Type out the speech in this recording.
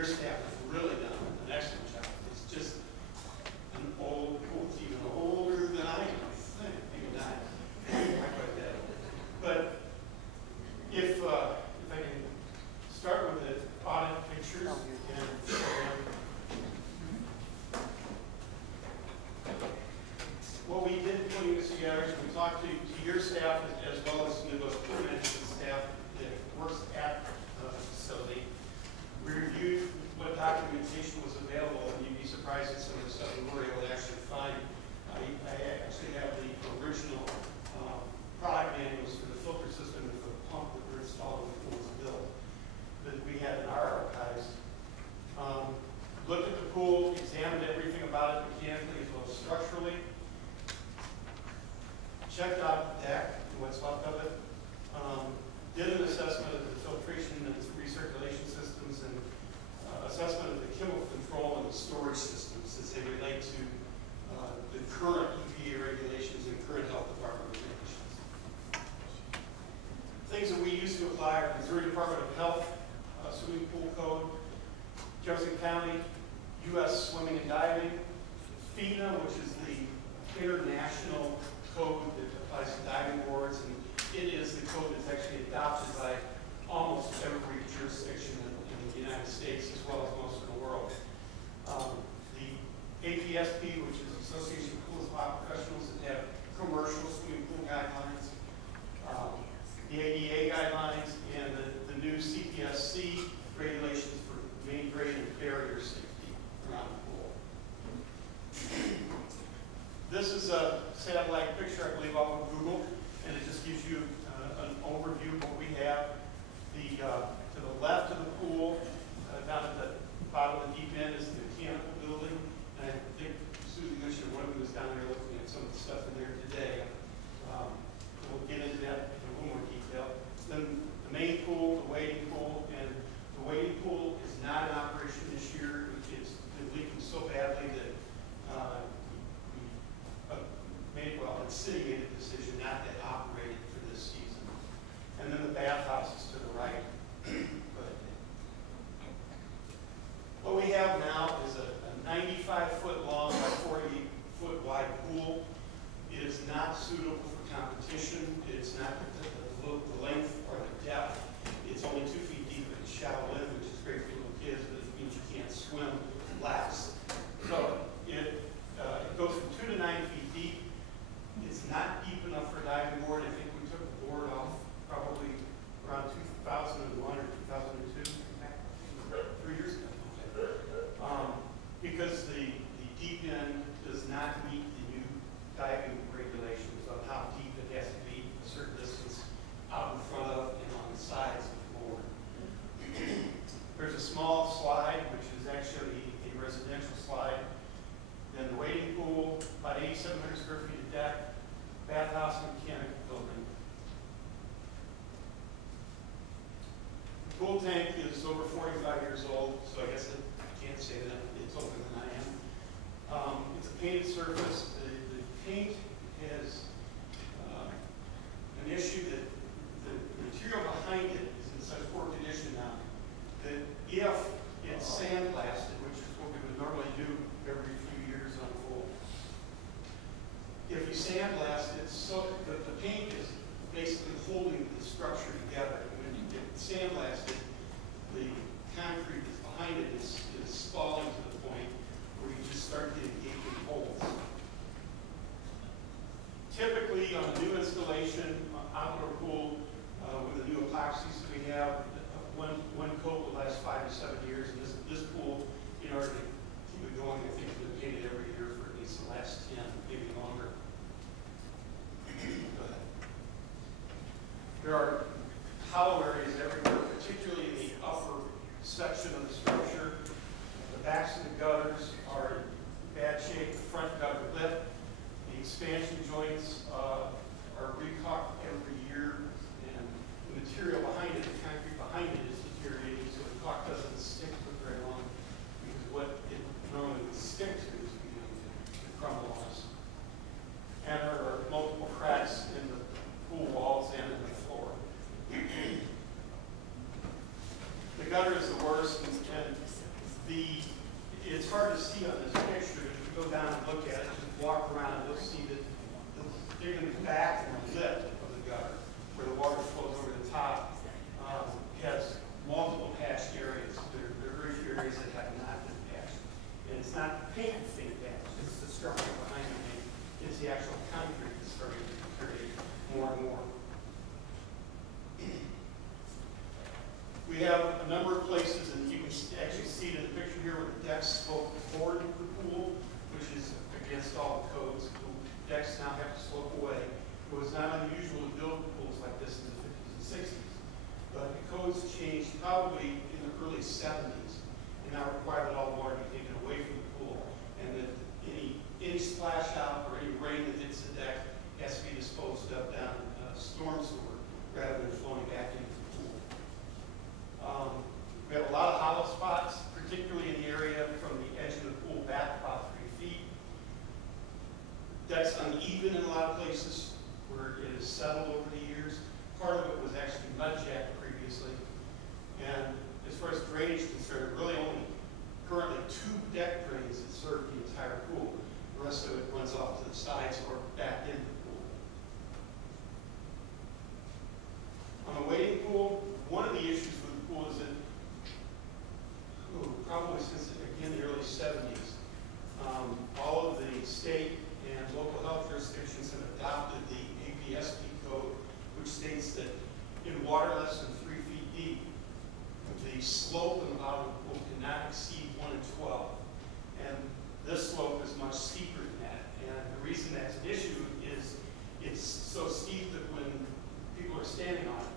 your staff has really done an excellent job. It's just an old pool. It's even older than I am, I think. Maybe not. Not quite that old. But if I can start with the audit pictures and what we did putting this together is we talked to your staff as well as the pool management staff that works at the facility. We reviewed what documentation was available, and you'd be surprised at some of the stuff we were able to actually find. I actually have the original product manuals for the filter system and for the pump that were installed when the pool was built that we had in our archives. Looked at the pool, examined everything about it mechanically as well as structurally, checked out the deck, what's left of it, did an assessment of the filtration and recirculation systems and assessment of the chemical control and the storage systems as they relate to the current EPA regulations and current health department regulations. Things that we used to apply are the Missouri Department of Health Swimming Pool Code, Jefferson County, U.S. Swimming and Diving, FINA, which is the international code that applies to diving boards, and it is the code that's actually adopted by almost every jurisdiction in the United States as well as most of the world. The APSP, which is the Association of Pool Spa Professionals that have commercial swimming pool guidelines, the ADA guidelines, and the new CPSC regulations for main grade and barrier safety around the pool. This is a satellite picture, I believe, off of Google, and it just gives you an overview of what we have. To the left of the pool, down at the bottom of the deep end, is the mechanical building. And I think Susan mentioned one of them was down there looking at some of the stuff in there today. We'll get into that in a little more detail. Then the main pool, the wading pool, and the wading pool is not in operation this year. It's been leaking so badly that the city made a decision not to operate it for this season. And then the bathhouse is to the right. What we have now is a 95-foot long by 40-foot wide pool. It is not suitable for competition. It's not the length or the depth. It's only 2 feet deep in shallow end, which is great for little kids, but it means you can't swim laps. So it goes from 2 to 9 feet deep. It's not deep enough for a diving board. I think we took the board off probably around 2001 or 2002, 3 years ago. Because the deep end does not meet the new diving regulations on how deep it has to be, a certain distance out in front of and on the sides of the board. There's a small slide, which is actually a residential slide. Then the wading pool, about 8,700 square feet of deck, bathhouse and mechanical building. The pool tank is over 45 years old, so I guess I can't say that it's older than I am. It's a painted surface. The paint has an issue that the material behind it is in such poor condition now that if it's sandblasted, which is what we would normally do every few years on a pool, if you sandblast it, so the paint is basically holding the structure together. When you get sandblasted, the concrete that's behind it is falling to the point where you just start getting gaping holes. Typically, on a new installation, outdoor pool, with the new epoxies that we have, one coat will last 5 to 7 years. And this pool, in order to keep it going, I think it's been painted every year for at least the last 10, maybe longer. Go ahead. There are hollow areas everywhere, particularly in the upper section of the structure. The backs of the gutters are in bad shape. The front gutter lip, the expansion joints are recaulked every year, and the material behind it, the concrete behind it, is deteriorating, so the caulk doesn't stick for very long, because what it normally would stick to is beginning to crumble on us. And there are multiple cracks in the pool walls and in the floor. The gutter is the worst, and It's hard to see on this picture, but if you go down and look at it, just walk around, you'll see that they're going to be back in the lip of the gutter, where the water flows over the top, has multiple patched areas. There are very few areas that have not been patched. And it's not paint being patched, it's the structure behind the paint. It's the actual concrete that's starting to deteriorate more and more. We have a number of places, and you can actually see it in the picture here, where the decks slope forward to the pool, which is against all the codes. The decks now have to slope away. It was not unusual to build pools like this in the 50s and 60s, but the codes changed probably in the early 70s, and now require that all the water be taken away from the pool, and that any splash out or any rain that hits the deck has to be disposed of down storm sewer rather than flowing back into the pool. We have a lot of hollow spots, particularly in the area from the edge of the pool back about 3 feet. Deck's uneven in a lot of places where it has settled over the years. Part of it was actually mudjacked previously. And as far as drainage is concerned, really only currently 2 deck drains that serve the entire pool. The rest of it runs off to the sides or back into the pool. On the wading pool, one of the issues with the pool is that, probably since, again, the early 70s, all of the state and local health jurisdictions have adopted the APSP code, which states that in water less than 3 feet deep, the slope in the bottom of the pool cannot exceed 1 in 12. And this slope is much steeper than that. And the reason that's an issue is it's so steep that when people are standing on it,